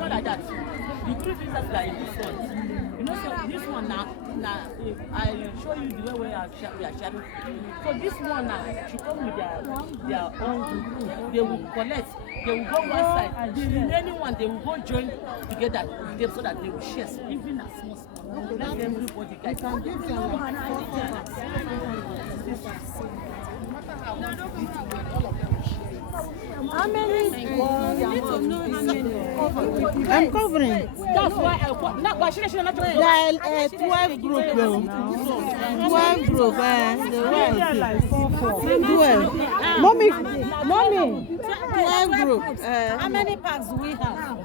not like that. The three things that are in this one. You know, so this one now, if I show you the way we are sharing. So this one now, she come with their own group. They will collect. They will go one side. The remaining one, they will go join together with them so that they will share. So even as small. Let everybody get. Can give them how many? I'm covering. That's why I got. Not why she not. 12 group. 12 group. Like 4. 12. Mommy. 12 group. How many packs do we have?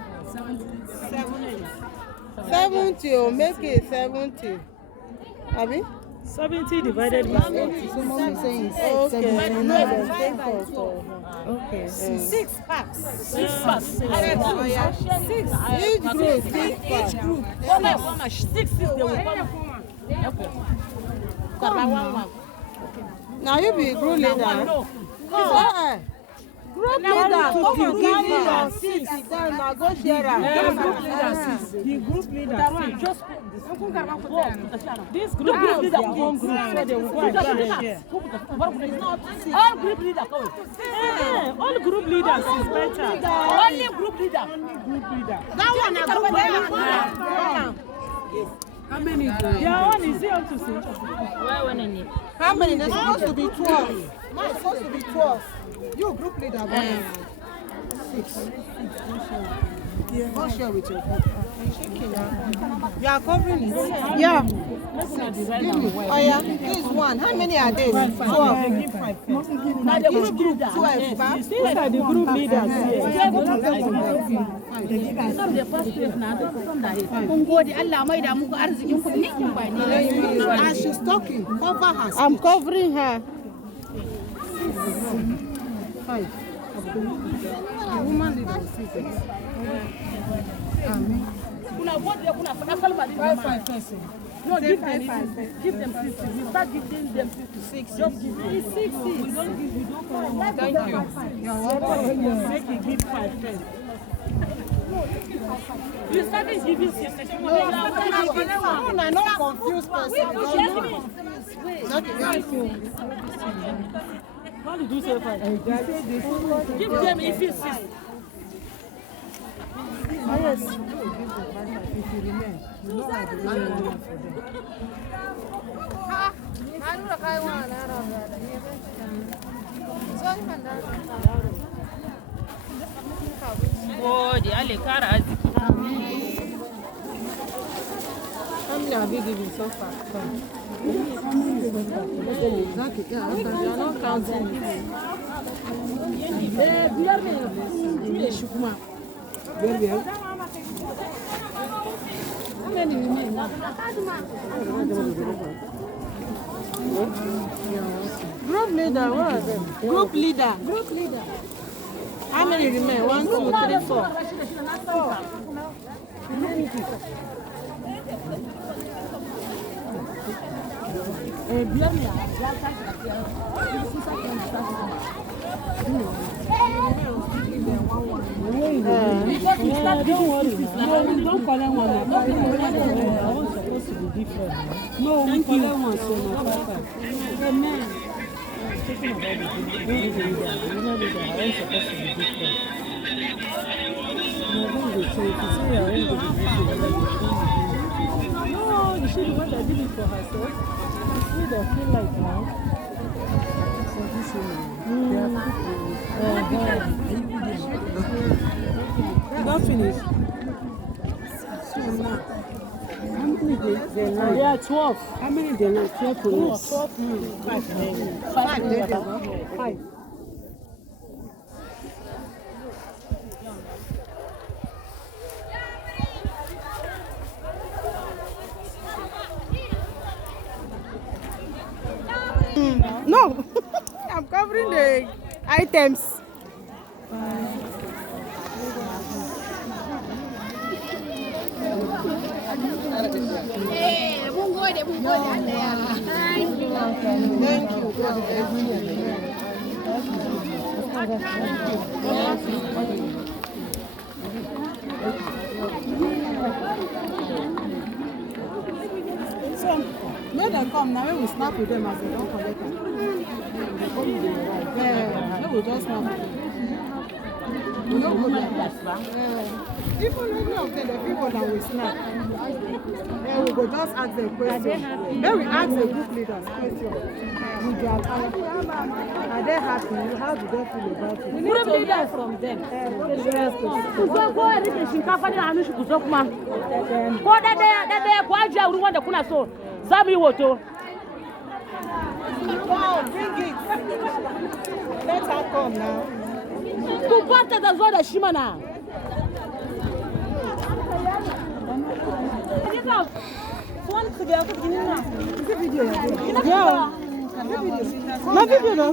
70. Oh, make it 70. Abi? 70 divided by 80. So mommy saying Okay. Okay. 6 packs. 6 packs. 6. Each group 6 packs. One, 6 they will come. Okay. One. Now you be group leader. No. Group leader, come and give me your seat. Then I go share am. The group leader. Just This group is their own group, so they will go and share. all group leader come. All group leaders is better. Only group leader. Group leader. That one na group leader. How many? Their one is it up to 6? How many? There's supposed to be 12. Mine is supposed to be 12. You group leader, 6. Go share with your group. You are covering it? Yeah. Give me. Oh yeah, this one. How many are there? 12. Now the group 12. These are the group leaders here. Some the first place now, some that is. As she's talking, cover her. I'm covering her. 5. The woman leader is 6. Five person. No, give them 50. Give them 50. You start giving them 56. Just give them 60. We don't give. We don't call. Thank you. Make it give 5 first. You started giving 60. No, I'm not confused person. How did you say 5? Give them if it's 6. Yes. Gode, Allah kara arziki. How many have you given so far? Exactly. Yeah, you are not counting. Biyar ne? Tule shi kuma. How many remain now? Group leader, what are them? Group leader. Group leader. How many remain? 1, 2, 3, 4. Biyar ne? Don't worry. No, we don't collect one. Our own supposed to be different. No, we collect one, so no matter. Amen. Talking about the group leader, our own supposed to be different. No, don't be so. If you say your own to be different, no, you should the one that did it for herself. See the feel like now. So this one, they are you don't finish. How many they now? There are 12. How many they now? 12 police. 12. 5. 5. No, I'm covering the items. Thank you. come now, when we snap with them as they don't collect them. Yeah, we will just snap with them. We don't go like that. Even any of them, the people that we snap, then we go just ask them questions. Then we ask the group leaders questions. Are they happy? How do they feel about it? We need to hear from them. Wow, bring it. Let her come now. Tupate tazoda shimana. Yeah. My video no.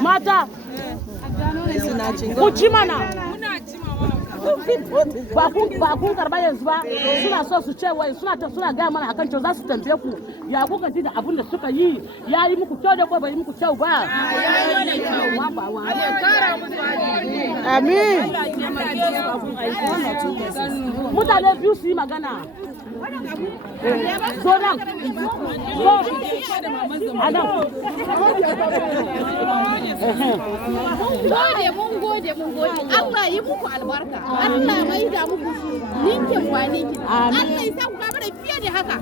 Mata. Uchimana. Ba kun karba yanzu ba suna so su ce wai suna ga mana akan cewa za su tambaye ku ya kuka ji da abin da suka yi ya yi muku kyau da ko bai yi muku kyau ba. Amin. Mutane biyu su yi magana. Zo nan. Zo. Anan. Mun gode. Allah yi muku albarka. Allah mai da muku ninkin ba ninkin. Allah ya sa ku gaba da fiye da haka.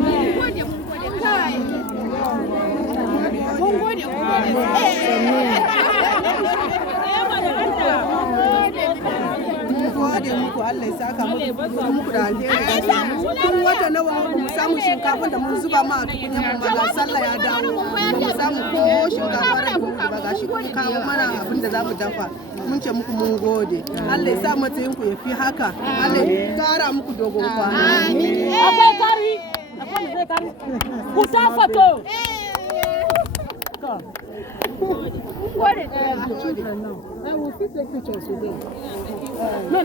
Mun gode. Kai. Mun gode. Muku Allah ya saka muku da alheri. Tun wata nawa mu samu shinkafa da mun zuba ma a tukunya mu ga sallah ya dawo. Mu samu ko shinkafa da ba ga shi kawo mana abin da zamu dafa. Mun ce muku mun gode. Allah ya sa matsayin ku ya fi haka. Allah ya kara muku dogon kwana. Akwai kari. Ku ta foto. I will fit take pictures with them. No,